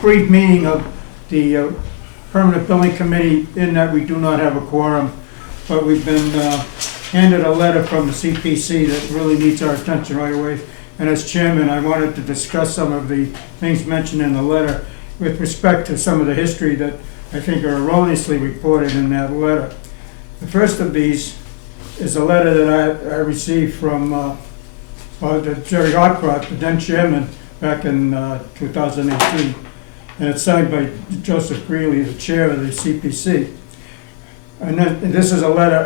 brief meeting of the Permanent Building Committee in that we do not have a quorum, but we've been handed a letter from the CPC that really needs our attention right away. And as chairman, I wanted to discuss some of the things mentioned in the letter with respect to some of the history that I think are erroneously reported in that letter. The first of these is a letter that I received from Jerry Hopcroft, the then chairman, back in 2018. And it's signed by Joseph Greeley, the chair of the CPC. And this is a letter,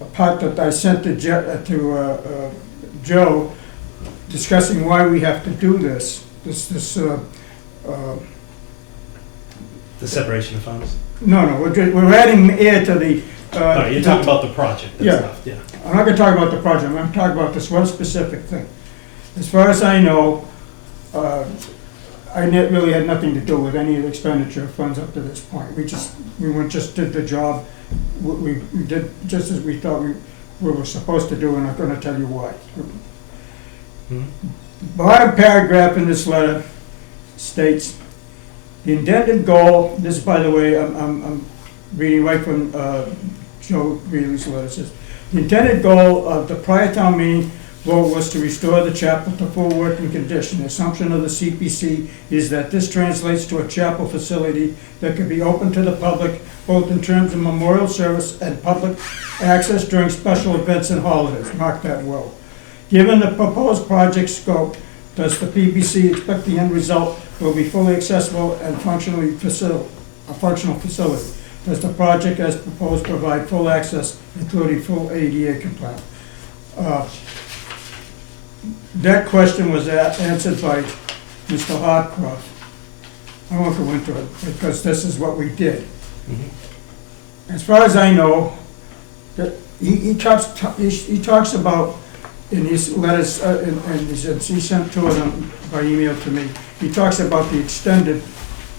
a part that I sent to Joe discussing why we have to do this. The separation of funds? No, we're adding air to the. You're talking about the project that's Yeah. left, yeah. I'm not gonna talk about the project, I'm gonna talk about this one specific thing. As far as I know, really had nothing to do with any of the expenditure of funds up to this point. We did the job, we did just as we thought we were supposed to do, and I'm gonna tell you why. Bottom paragraph in this letter states, the intended goal, this by the way, I'm reading right from Joe Greeley's letter, says, the intended goal of the prior town meeting vote was to restore the chapel to full working condition. The assumption of the CPC is that this translates to a chapel facility that could be open to the public, both in terms of memorial service and public access during special events and holidays. Mark that well. Given the proposed project scope, does the PBC expect the end result will be fully accessible and a functional facility? Does the project as proposed provide full access, including full ADA compliance? That question was answered by Mr. Hopcroft. I won't go into it because this is what we did. As far as I know, he talks about in his letters, and he sent two of them by email to me. He talks about the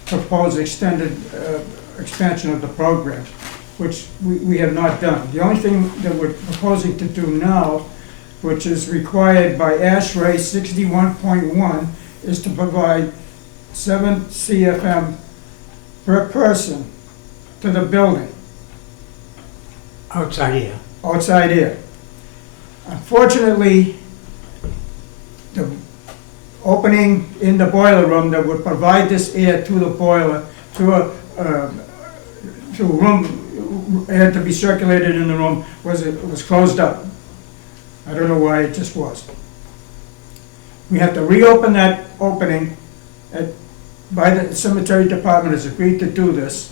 proposed extended expansion of the program, which we have not done. The only thing that we're proposing to do now, which is required by ASHRAE 61.1, is to provide 7 CFM per person to the building. Outside here. Outside air. Unfortunately, the opening in the boiler room that would provide this air to the boiler, to room, air to be circulated in the room, was closed up. I don't know why, it just was. We have to reopen that opening by the cemetery department has agreed to do this,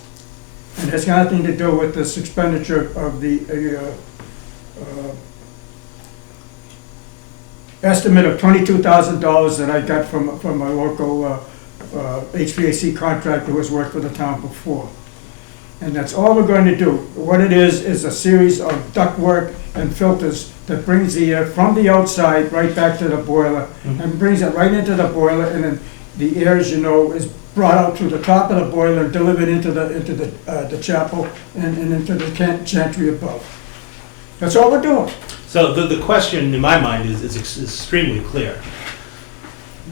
and it has nothing to do with this expenditure of the estimate of $22,000 that I got from a local HVAC contractor who has worked for the town before. And that's all we're going to do. What it is a series of ductwork and filters that brings the air from the outside right back to the boiler, and brings it right into the boiler, and then the air, as you know, is brought out through the top of the boiler and delivered into the chapel and into the chantry above. That's all we're doing. So the question in my mind is extremely clear.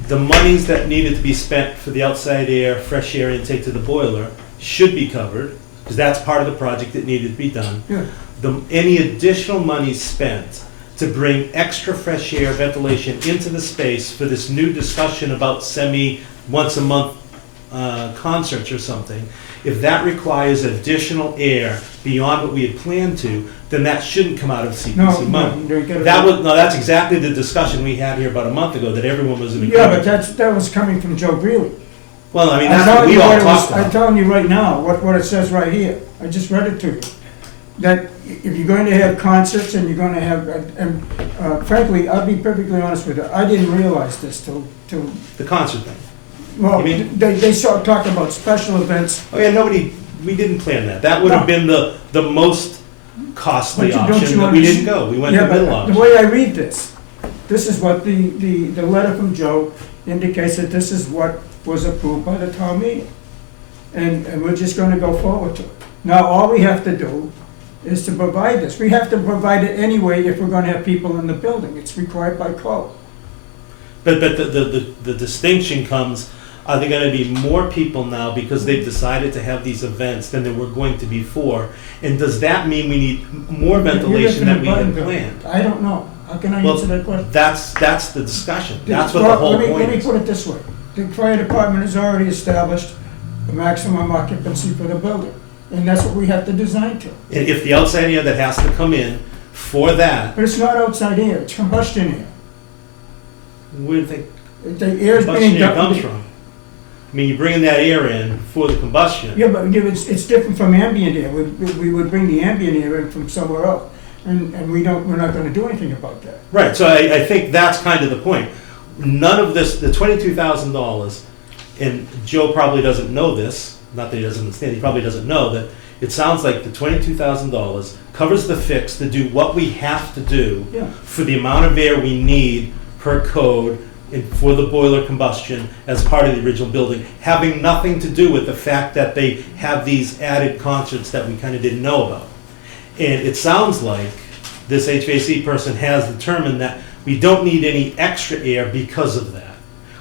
The monies that needed to be spent for the outside air, fresh air intake to the boiler should be covered, because that's part of the project that needed to be done. Yeah. Any additional money spent to bring extra fresh air ventilation into the space for this new discussion about once a month concerts or something, if that requires additional air beyond what we had planned to, then that shouldn't come out of CPC money. That's exactly the discussion we had here about a month ago, that everyone was in agreement. Yeah, but that was coming from Joe Greeley. Well, I mean, that's what we all talked about. I'm telling you right now, what it says right here. I just read it to you. That if you're going to have concerts and you're going to have, and frankly, I'll be perfectly honest with you, I didn't realize this till The concert thing. well, You mean? they talked about special events. Oh yeah, we didn't plan that. That would have been the most costly option, but we didn't go. We went to middle option. The way I read this is what the letter from Joe indicates, that this is what was approved by the town meeting. And we're just gonna go forward to it. Now, all we have to do is to provide this. We have to provide it anyway if we're gonna have people in the building. It's required by code. But the distinction comes, are there gonna be more people now because they've decided to have these events than there were going to be before? And does that mean we need more ventilation than we had planned? I don't know. How can I Well, answer that question? That's the discussion. That's what the Well, whole let point me is. put it this way. The fire department has already established the maximum occupancy for the building, and that's what we have to design to. And if the outside air that has to come in for that, But it's not outside air, it's combustion air. where do you think The air is being combustion air comes dumped. from? I mean, you're bringing that air in for the combustion. Yeah, but it's different from ambient air. We would bring the ambient air in from somewhere else, and we're not gonna do anything about that. Right, so I think that's kind of the point. None of this, the $22,000, and Joe probably doesn't know this, not that he doesn't understand, he probably doesn't know that it sounds like the $22,000 covers the fix to do what we have to do Yeah. for the amount of air we need per code and for the boiler combustion as part of the original building, having nothing to do with the fact that they have these added concerts that we kind of didn't know about. And it sounds like this HVAC person has determined that we don't need any extra air because of that.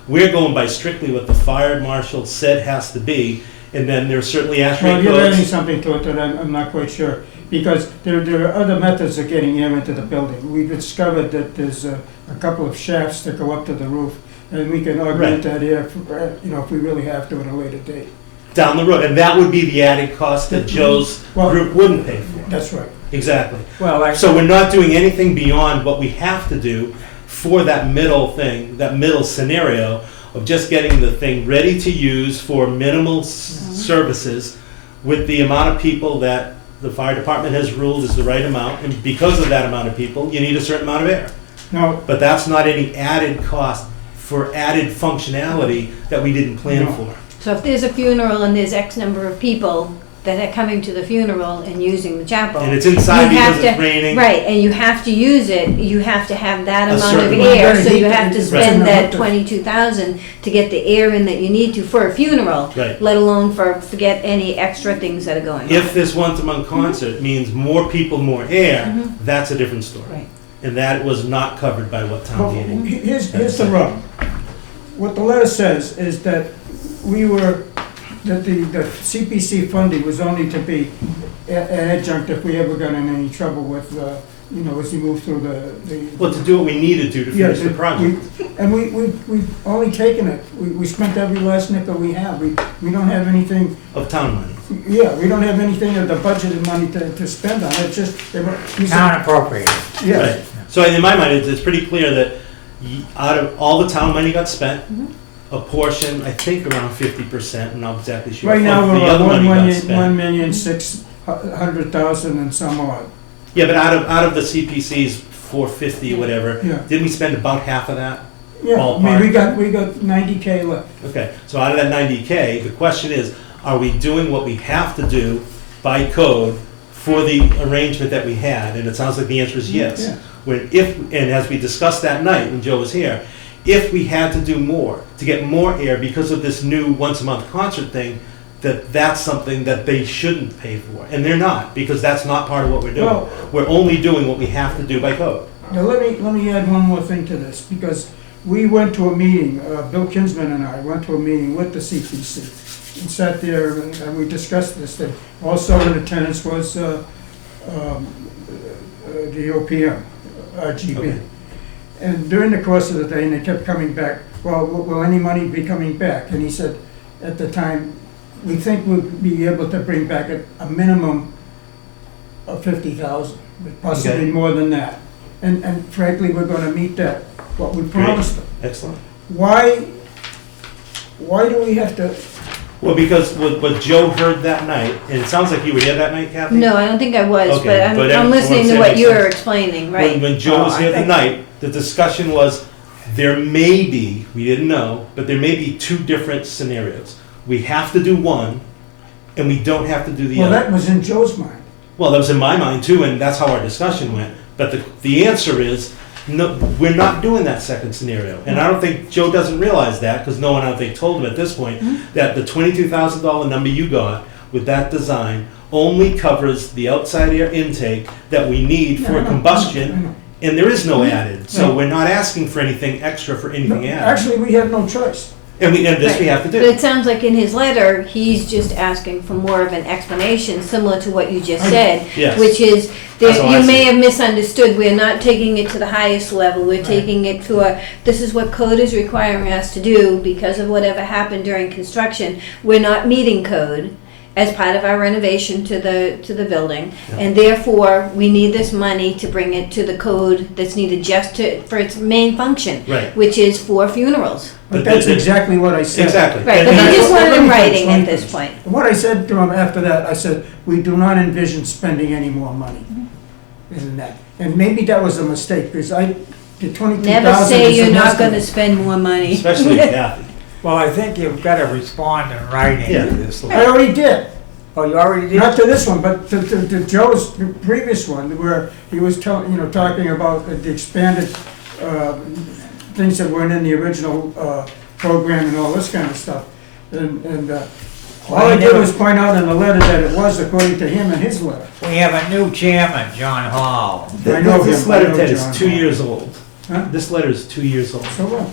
We're going by strictly what the fire marshal said has to be, and then there's certainly Well, ASHRAE you're adding codes. something to it that I'm not quite sure, because there are other methods of getting air into the building. We've discovered that there's a couple of shafts that go up to the roof, and we can Right. augment that air, if we really have to at a later date. Down the road, and that would be the added cost that Joe's Well- group wouldn't pay for. That's right. Exactly. Well, So we're not doing anything beyond what we have to do for that middle thing, that middle scenario of just getting the thing ready to use for minimal services with the amount of people that the fire department has ruled is the right amount, and because of that amount of people, you need a certain amount of air. Now, But that's not any added cost for added functionality that we didn't plan No. for. So if there's a funeral and there's X number of people that are coming to the funeral and using the chapel. And it's inside you have because it's to- raining. Right, and you have to use it, you have to have that A amount of certain air, amount. so you have to Right. spend Right. that 22,000 to get the air in that you need to for a funeral. Right. Let alone forget any extra things that are going on. If this once-a-month concert means more people, more air, Mhm. that's a different story. Right. And that was not covered by what well, town meeting. here's the rub. What the letter says is that the CPC funding was only to be an adjunct if we ever got in any trouble with, as we move through the. Well, to do what we need to do to Yeah, finish the project. And we've only taken it, we spent every last nickel we have, we don't have anything, Of town money. yeah, we don't have anything of the budgeted money to spend on, it's just, you said, Town appropriated. yeah. Right. So in my mind, it's pretty clear that out of all the town money got spent, Mhm. a portion, I think around 50%, I'm not exactly sure. Right now, of we're the at other money got 1,600,000 and some odd, Yeah, but out of the CPC's 450, whatever, yeah. didn't we spend about half of that? Yeah, I mean, Ballpark. we got 90K left. Okay, so out of that 90K, the question is, are we doing what we have to do by code for the arrangement that we had? And it sounds like the answer is yes. Yeah. And as we discussed that night when Joe was here, if we had to do more, to get more air because of this new once-a-month concert thing, that's something that they shouldn't pay for. And they're not, because that's not part of what we're doing. Well- We're only doing what we have to do by code. Now, let me add one more thing to this, because we went to a meeting, Bill Kinsman and I went to a meeting with the CPC, and sat there, and we discussed this thing. Also in attendance was the OPM, RGB. Okay. And during the course of the day, and they kept coming back, well, will any money be coming back? And he said, at the time, we think we'll be able to bring back a minimum of 50,000, possibly Okay. more than that. And frankly, we're gonna meet that, what we promised them. Excellent. Why do we have to, Well, because what Joe heard that night, and it sounds like you were here that night, Kathy? No, I don't think I was, Okay, but I'm, but I'm what listening I'm to saying what makes you're sense. explaining, right? When Joe was Oh, I here think- tonight, the discussion was, there may be, we didn't know, but there may be two different scenarios. We have to do one, and we don't have to do the well, other. that was in Joe's mind. Well, that was in my mind too, and that's how our discussion went. But the answer is, no, we're not doing that second scenario. And I don't think, Joe doesn't realize that, because no one, I don't think, told him at this point, that the $22,000 number you got with that design only covers the outside air intake that we need I for know, combustion, I know. And there is no added, so No. we're not asking for anything extra for No, anything added. actually, we have no choice. And this we have to But do. it sounds like in his letter, he's just asking for more of an explanation, similar to what you just I- said. Yes. Which is, That's how I you see may it. have misunderstood, we're not taking it to the highest level, we're Right. taking it to this is what code is requiring us to do because of whatever happened during construction. We're not meeting code as part of our renovation to the building, Yeah. and therefore, we need this money to bring it to the code that's needed just for its main function, Right. which is for funerals. But But that's the- exactly what I said. Exactly. Right, And- but and they just want it in Let me writing explain at this this. point. What I said to him after that, I said, we do not envision spending any more money in that. And maybe that was a mistake, because the 22,000 Never say is you're an not gonna estimate. spend more money. Especially Kathy. Well, I think you've got to respond in writing Yeah. to this. I already did. Oh, you already did? Not to this one, but to Joe's previous one, where he was talking about the expanded things that weren't in the original program and all this kind of stuff. And all I did was point out in the letter that it was according to him in his letter. We have a new chairman, John Hall. I know This him, I letter, know Ted, is John. 2 years old. Huh? This letter is 2 years old. So what?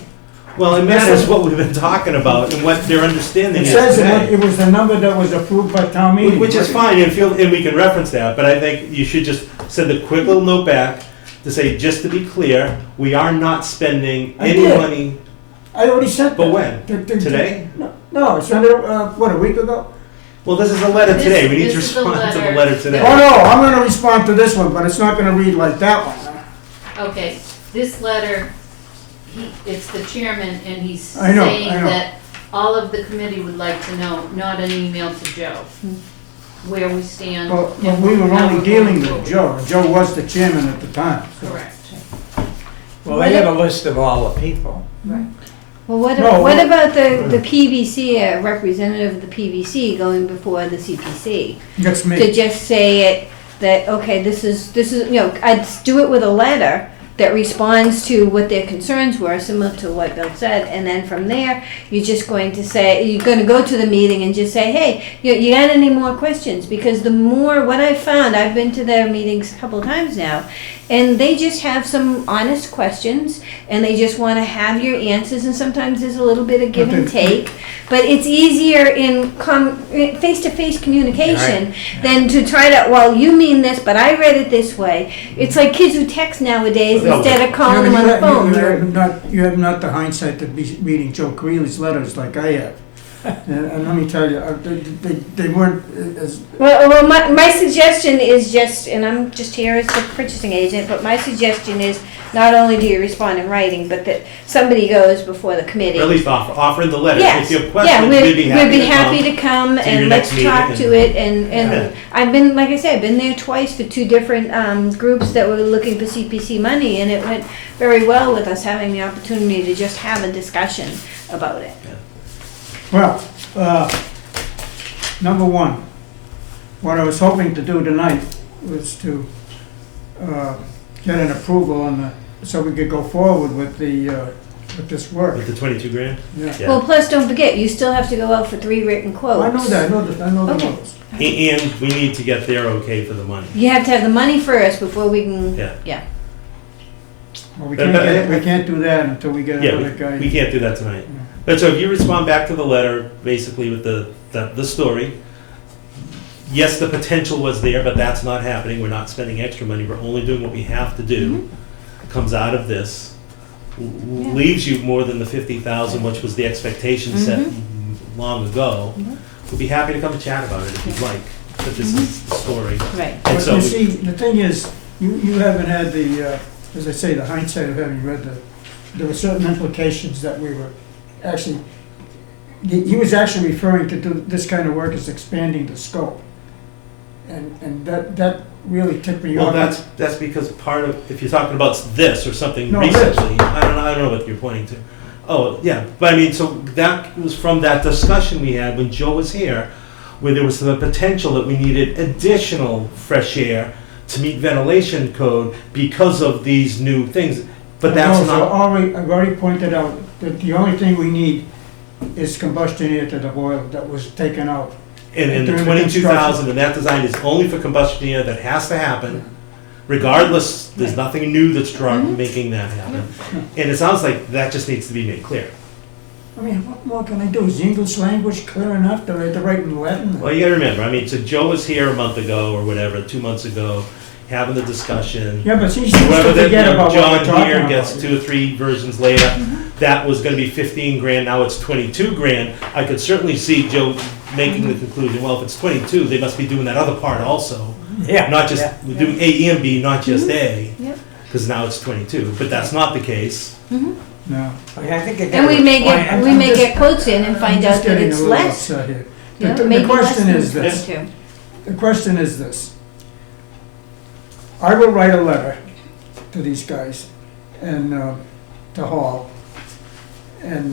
Well, it matters what we've been talking about and what their understanding It is says today. it was the number that was approved by town meeting. Which is fine, and we can reference that, but I think you should just send a quick little note back to say, just to be clear, we are not spending I any did. money. I already sent that. But when? To- Today? No, I sent it, what, a week ago? Well, this is a letter This- today, we need to this is the respond to the letter. letter today. Oh, no, I'm gonna respond to this one, but it's not gonna read like that one. Okay, this letter, it's the chairman, and he's I know, saying I know. that all of the committee would like to know, not an email to Joe, where we stand. Well, and we were how only we're dealing going with forward. Joe, and Joe was the chairman at the time. so. Correct, Well, I have a list of all the people. right. Well, what No, what well- about the PBC, a representative of the PBC going before the CPC? That's To me. just say it, that, okay, this is, I'd do it with a letter that responds to what their concerns were, similar to what Bill said, and then from there, you're just going to say, you're gonna go to the meeting and just say, hey, you got any more questions? Because the more, what I've found, I've been to their meetings a couple of times now, and they just have some honest questions, and they just wanna have your answers, and sometimes there's a little bit of give and But they- take. But it's easier in face-to-face communication than to try to, well, you mean this, but I read it this way. It's like kids who text nowadays No. instead of calling them You on the have- phone. you have not the hindsight to be reading Joe Creeley's letters like I have. And let me tell you, they weren't as, Well, my suggestion is just, and I'm just here as the purchasing agent, but my suggestion is not only do you respond in writing, but that somebody goes before the committee. Or at least offer in the letter. Yes, If you have yeah, questions, we'd be happy to come. to come to your and next let's talk meeting to it, and Yeah. I've been, like I said, I've been there twice for two different, groups that were looking for CPC money, and it went very well with us having the opportunity to just have a discussion about it. well, number one, what I was hoping to do tonight was to get an approval on so we could go forward with with this work. With the 22 grand? Yeah. Yeah. Well, plus, don't forget, you still have to go out for 3 written quotes. I know that, I know the Okay. rules. And we need to get their okay for the money. You have to have the money first before we can, Yeah. Well, we But- can't do that until we get Yeah, another guy. we can't do that tonight. Yeah. But so if you respond back to the letter, basically with the story, yes, the potential was there, but that's not happening. We're not spending extra money. We're only doing what we have to do. It comes out of this, Yeah. leaves you more than the 50,000, which was the expectation set long ago. We'd be happy to come and chat about it if you'd like, but this is the story. right. And But so, you see, the thing is, you haven't had the, as I say, the hindsight of having read there were certain implications that we were actually, he was actually referring to do this kind of work as expanding the scope. And that really tipped me well, off. that's because part of, if you're talking about this or something No, this. recently, I don't know what you're pointing to. Oh, yeah, but I mean, so that was from that discussion we had when Joe was here, where there was the potential that we needed additional fresh air to meet ventilation code because of these new things, but that's No, so not, I've already pointed out that the only thing we need is combustion air to the boiler that was taken out. and the during the 22,000, and that design is only for combustion air, that has to happen. Regardless, there's nothing new that's making that happen. And it sounds like that just needs to be made clear. I mean, what more can I do? Is the English language clear enough to write in Latin? Well, you gotta remember, I mean, so Joe was here a month ago or whatever, 2 months ago, having the discussion. Yeah, but she seems Whoever to that, forget about what we're John talking here about. gets 2 or 3 versions later, that was gonna be 15 grand, now it's 22 grand. I could certainly see Joe making the conclusion, well, if it's 22, they must be doing that other part also. Yeah. Not just, yeah. we're doing A and B, not just A, Yep. because now it's 22, but that's not the case. No. I think it And we may get, I'm we may just- get quotes in and find I'm just out that getting a it's little less. upset here. You know, The maybe less question than is this. 22. The question is this. I will write a letter to these guys and, to Hall. And,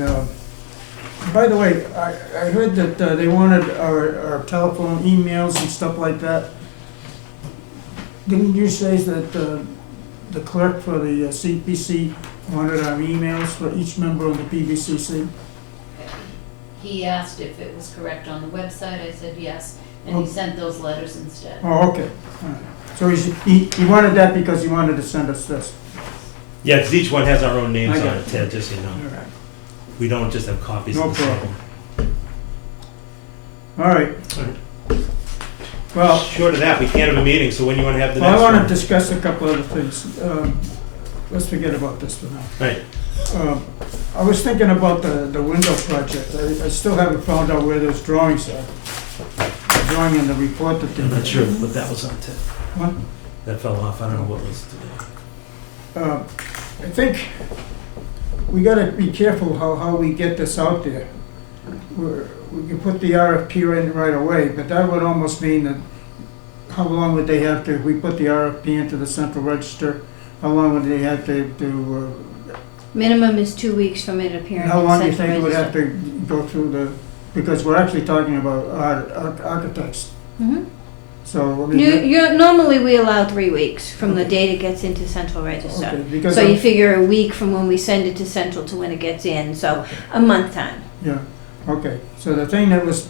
by the way, I heard that they wanted our telephone emails and stuff like that. Didn't you say that the clerk for the CPC wanted our emails for each member of the PBCC? He asked if it was correct on the website, I said yes, and he sent those letters instead. Oh, okay. All right. So he wanted that because he wanted to send us this. Yeah, because each one has our own names I on got it, it. Ted, just so you know. All right. We don't just have copies No of the same. problem. All right. All right. Well, Short of that, we can't have a meeting, so when you want to have the I next want one? to discuss a couple other things. Let's forget about this for now. Right, I was thinking about the window project. I still haven't found out where those drawings are. The drawing in the report that they I'm did. not sure what that was on, Ted. What? That fell off, I don't know what was. I think we gotta be careful how we get this out there. We can put the RFP in right away, but that would almost mean that, how long would they have to, if we put the RFP into the central register, how long would they have to, Minimum is 2 weeks from it appearing in how long do you central think it would have register. to go through the, because we're actually talking about architects, Mhm. so, I mean. Normally, we allow 3 weeks from the date it gets into central register. Okay, because So you I'm- figure a week from when we send it to central to when it gets in, so a month time. Yeah, okay, so the thing that was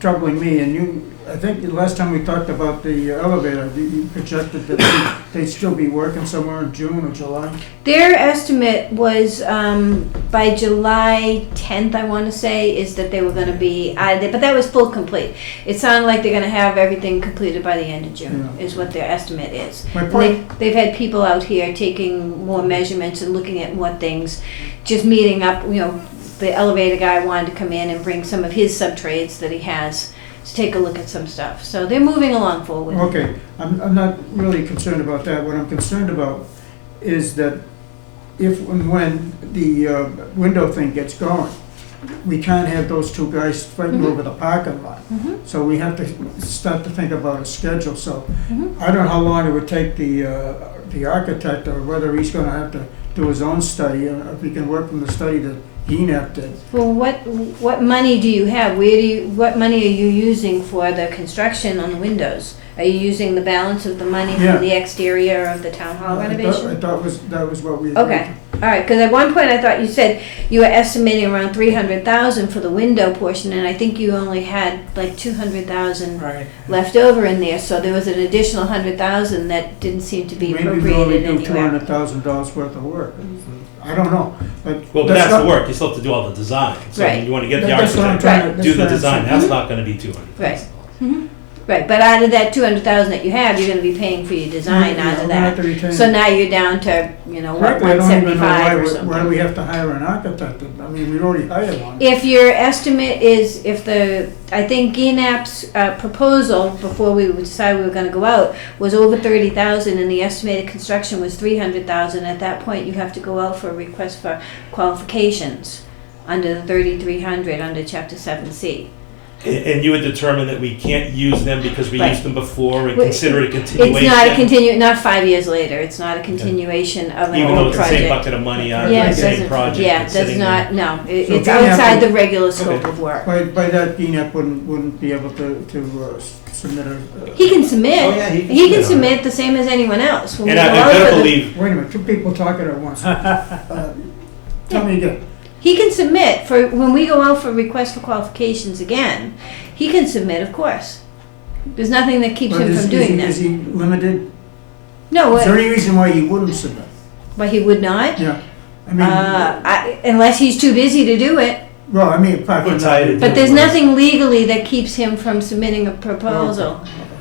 troubling me, and you, I think the last time we talked about the elevator, you projected that they'd still be working somewhere in June or July? Their estimate was by July 10th, I want to say, is that they were going to be out of there, but that was full complete. It sounded like they're going to have everything completed by the end of June, Yeah. is what their estimate is. My And point, they've had people out here taking more measurements and looking at more things, just meeting up, you know, the elevator guy wanted to come in and bring some of his sub-trades that he has to take a look at some stuff. So they're moving along forward. okay, I'm not really concerned about that. What I'm concerned about is that if and when the window thing gets going, we can't have those two guys fighting over the parking lot. Mhm. So we have to start to think about a schedule, so Mhm. I don't know how long it would take the architect, or whether he's gonna have to do his own study, or if he can work from the study that ENAP did. Well, what money do you have? What money are you using for the construction on the windows? Are you using the balance of the money Yeah. from the exterior of the town hall I renovation? thought that was what we agreed Okay, all right, because at one point I thought you said you were estimating around 300,000 for the window portion, and I think you only had like 200,000 Right. left over in there, so there was an additional 100,000 that didn't seem to be Maybe we only appropriated do anywhere. $200,000 worth of work. I don't know, but. Well, but that's not- the work, you still have to do all the design. So Right. you want to get the That's what I'm architect, trying to- Right. that's do the what I'm design, saying. that's not gonna be 200,000. Right. Mhm. Right, but out of that 200,000 that you have, you're gonna be paying for your design Yeah, out we're of gonna have that. to retain- So now you're down to, you know, what, Frankly, I don't even know 175 or why something. we have to hire an architect. I mean, we already hired one. If your estimate is, I think GNAP's proposal, before we decided we were gonna go out, was over 30,000 and the estimated construction was 300,000. At that point, you have to go out for a request for qualifications under the 3,300 under chapter 7C. And you would determine that we can't use them because we Right. used them before and Well, consider it a continuation? It's not 5 years later, it's not a continuation of an Even though old it's the same project. bucket of money out of Yeah, the it same doesn't, project yeah, that's does sitting not, there. no, So it's GNAP outside would- the regular scope Okay. of work. By that, ENAP wouldn't be able to submit a. He can submit, Oh, yeah, he can he can submit on submit the same as anyone else. When And we go I out better for the- believe, Wait a minute, two people talking at once. Tell me again. He can submit for, when we go out for request for qualifications again, he can submit, of course. There's nothing that keeps But him is- from is doing he- Is that. he limited? No, Is there any reason why he wouldn't submit? but he would not. Yeah, I mean, Unless he's too busy to do it. well, I mean, apart from We're tied that. in. But there's nothing legally that keeps him from submitting a proposal.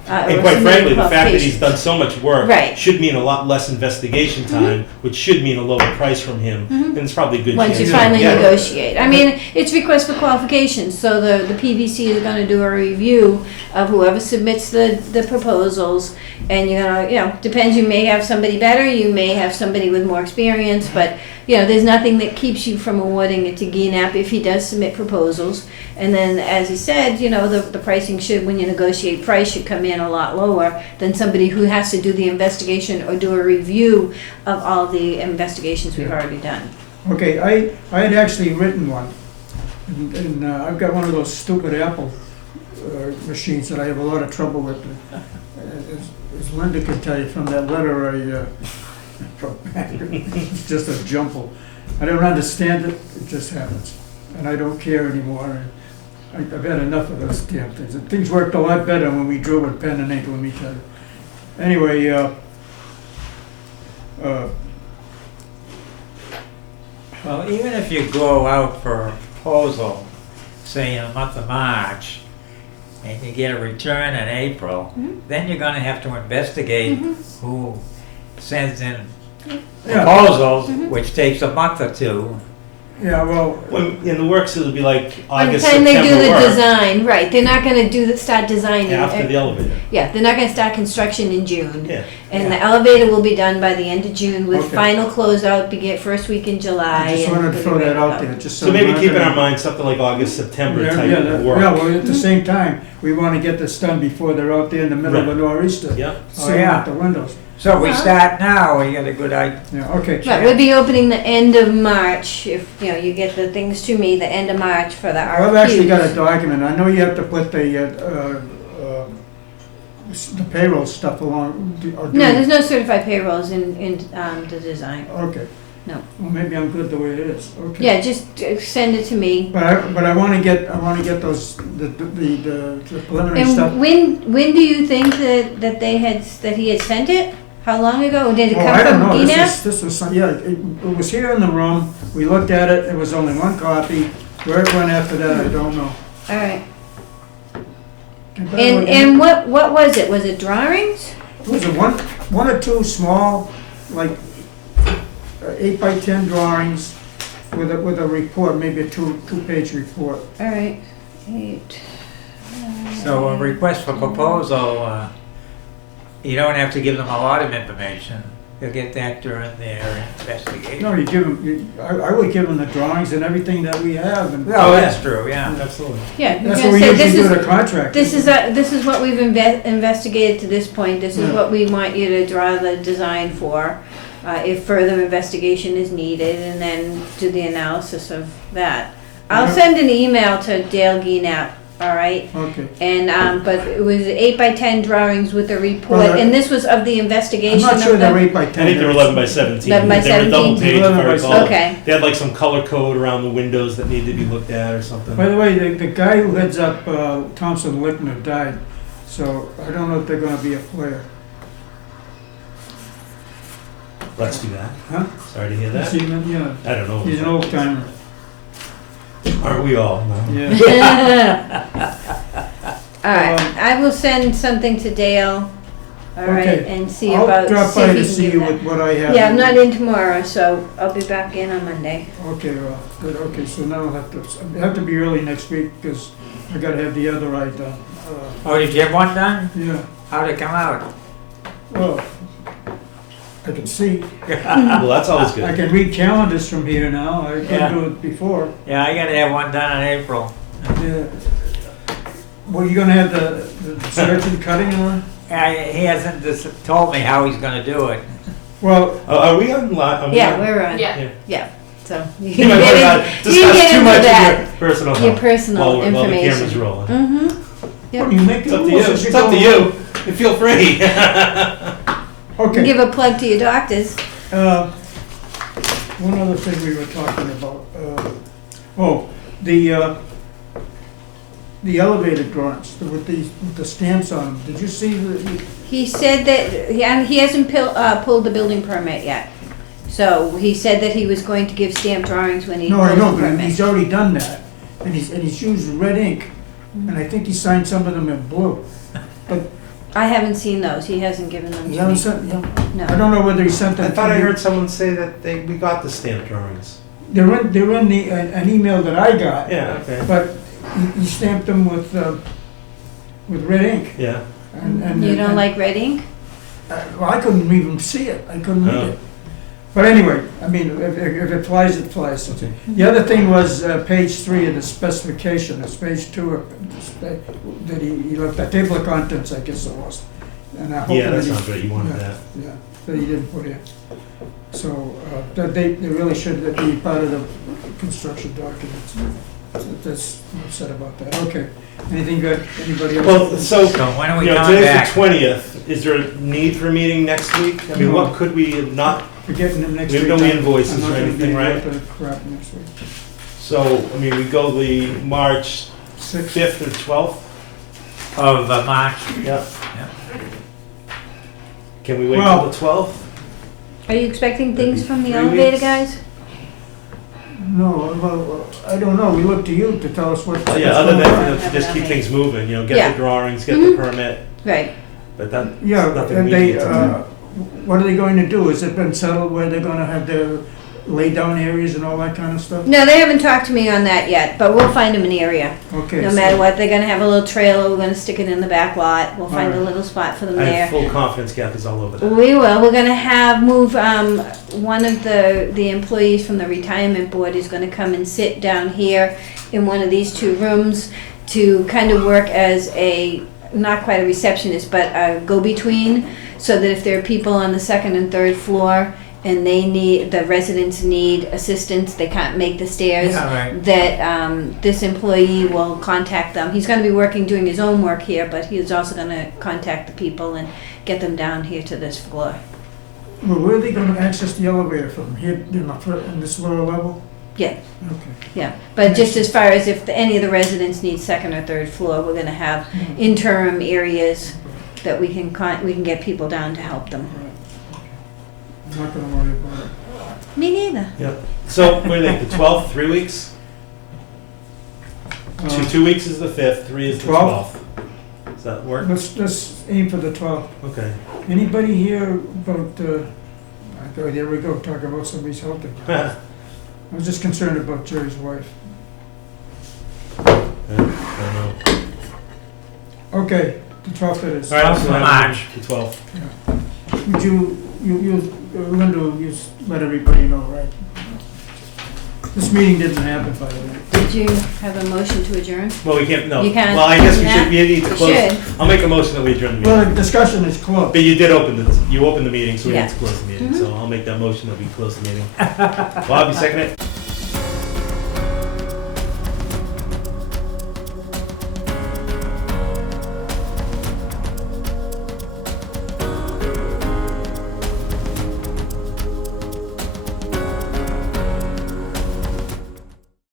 And quite frankly, the fact that he's done so much work Right. should mean a lot less investigation time, which should mean a lower price from him. And it's probably a good Once chance. you he'll finally get it. negotiate. I mean, it's request for qualifications, so the PBC is gonna do a review of whoever submits the proposals, and you're gonna, depends, you may have somebody better, you may have somebody with more experience, but, there's nothing that keeps you from awarding it to GNAP if he does submit proposals. And then, as he said, the pricing should, when you negotiate price, should come in a lot lower than somebody who has to do the investigation or do a review of all the investigations we've already done. Okay, I had actually written one, and I've got one of those stupid Apple machines that I have a lot of trouble with. As Linda can tell you from that letter I wrote back, it's just a jumble. I don't understand it, it just happens, and I don't care anymore. I've had enough of those damn things. And things worked a lot better when we drew with pen and ink, let me tell you. Anyway, Well, even if you go out for a proposal, say in the month of March, and you get a return in April, then you're gonna have to investigate who sends in yeah, proposals, which takes a month or two. yeah, well, When, in the works, it'll be like By the August, time they do September the work design, right, they're not gonna start designing. after the elevator. Yeah, they're not gonna start construction in June. Yeah. And the elevator will be done by the end of June with Okay. final closeout begin first week in July. I just and wanted to throw that out go. there, just so. So maybe we're keep in not our mind something like August, September Yeah, type yeah, of yeah, work. well, at the same time, we wanna get this done before they're out there in the middle of a nor'easter. Yeah. Sealing yeah. up the windows. So if we Well- start now, we get a good idea. Yeah, okay. Right, we'll be opening the end of March, if, you get the things to me, the end of March for the RFQs. Well, I've actually got a document, I know you have to put the payroll stuff along. Or do No, you? there's no certified payrolls in the design. Okay. No. Well, maybe I'm good the way it is, okay. Yeah, just send it to me. But I wanna get those, the preliminary stuff. And when do you think that he had sent it? How long ago? Did it Oh, come I don't from know, GNAP? this was, yeah, it was here in the room, we looked at it, there was only one copy. Where it went after that, I don't know. All right. And by the way, And what was it? Was it drawings? was it one or two small, like 8x10 drawings with a report, maybe a two-page report. All right. 8. So a request for proposal, you don't have to give them a lot of information. You'll get that during their investigation. No, you give them, I would give them the drawings and everything that we have, and Well, that's true, yeah. Absolutely. Yeah, you're that's gonna what we say usually this do is with a contract. this is what we've investigated to this point. This is Yeah. what we want you to draw the design for. If further investigation is needed, and then do the analysis of that. I'll Yeah. send an email to Dale Gienap, all right? Okay. And, but it was 8x10 drawings with a report, Well, and this was of the I'm investigation not of sure they're the. 8x10. I think they're 11 by 17. 11 by They were double 17. page, if 11 I by recall. 17. Okay. They had like some color code around the windows that needed to be looked at or something. By the way, the guy who heads up Thompson Lickner died, so I don't know if they're gonna be a player. Let's do that. Huh? Sorry to hear You that. see him? Yeah, I don't know. he's an old timer, Aren't we all? No. yeah. All right, I will send something to Dale, all right, Okay. and see I'll about, drop see by if to he see can you give with that. what I have. Yeah, I'm not in tomorrow, so I'll be back in on Monday. Okay, well, good, okay, so now I'll have to be early next week, because I gotta have the other eye done. Oh, did you have one done? Yeah, How'd it come out? well, I can see, Well, that's always I good. can read calendars from here now, I Yeah. couldn't do it before. Yeah, I gotta have one done in April. Yeah. Well, you gonna have the surgeon cutting or? He hasn't told me how he's gonna do it. Well, Are we on live? Yeah, we're on. Yeah. Yeah, so you You can might get not in, you discuss can too get much into of that, your personal your health personal while the camera's information. rolling. Mm-hmm. what, you make It's up to you. rules as It's up to go you. along. You feel free. Okay. Give a plug to your doctors. One other thing we were talking about, the the elevator drawings with the stamps on them. Did you see He said that, he hasn't pulled the building permit yet. So he said that he was going to give stamp drawings when he No, pulls I the know, but permit. he's already done that, and he's used red ink, and I think he signed some of them in blue. But I haven't seen those, he hasn't given them he to hasn't me. sent, I No. don't know whether he sent them. I thought to I you. heard someone say that we got the stamp drawings. They're in an email that I got, Yeah, okay. but he stamped them with red ink. Yeah. And You don't like red ink? Well, I couldn't even see it, I couldn't read Oh. it. But anyway, I mean, if it flies, it flies. The other thing was page 3 of the specification, it's page 2 of that he looked at, table of contents, I guess it was. And I hope Yeah, that he- sounds right, you wanted yeah, that. Yeah, that he didn't put in. So, that they really should be part of the construction documents. That's said about that, okay. Anything good, anybody else? Well, so, So when are we you know, coming today's back? the 20th. Is there a need for a meeting next week? I mean, No. what could we not, We're getting them next we week. have no invoices I'm not or gonna anything, be right? able to crap next week. so, I mean, we go the March 6th. 5th or 12th? Of March? Yeah. Yeah. Can we wait Well- till the 12th? Are you expecting things from the 3 elevator weeks. guys? No, well, I don't know, we look to you to tell us what's Oh, yeah, what's other going than, on. you know, to just keep things moving, you know, get Yeah. the drawings, get Mhm. the permit, Right. but that, Yeah, nothing and we they, need to what are they going to do? Has it been settled where they're gonna have their lay down areas and all that kind of stuff? No, they haven't talked to me on that yet, but we'll find them an area. Okay. No so- matter what, they're gonna have a little trailer, we're gonna stick it in the back lot, we'll find a Alright. little spot for them I there. have full confidence Kathy's all over that. We will, we're gonna move, one of the employees from the retirement board is gonna come and sit down here in one of these 2 rooms to kind of work as not quite a receptionist, but a go-between, so that if there are people on the 2nd and 3rd floor and the residents need assistance, they can't make the stairs, Yeah, right. that this employee will contact them. He's going to be doing his own work here, but he's also going to contact the people and get them down here to this floor. Well, where are they gonna access the elevator from? Here, in this lower level? Yeah, Okay. yeah. But just as far as if any of the residents need 2nd or 3rd floor, we're going to have interim areas that we can get people down to help them. I'm not gonna worry about it. Me neither. Yep. So, what do you think, the 12th, 3 weeks? Two weeks is the 5th, 3 is the 12th. 12th. Does that work? Let's aim for the 12th. Okay. Anybody here about, oh, there we go, talk about somebody's health. I was just concerned about Jerry's wife. I don't know. Okay, the 12th it is. All right, 12th so of have March. the 12th. Would Linda, you let everybody know, right? This meeting didn't happen, by the way. Did you have a motion to adjourn? Well, we can't, no. You can't Well, I guess we do should, that? we need to You close. should. I'll make a motion that we adjourn the Well, meeting. the discussion is closed. But you opened the meeting, so we Yeah. need to close the meeting. Mhm. So I'll make that motion that we close the meeting. Bob, you second it?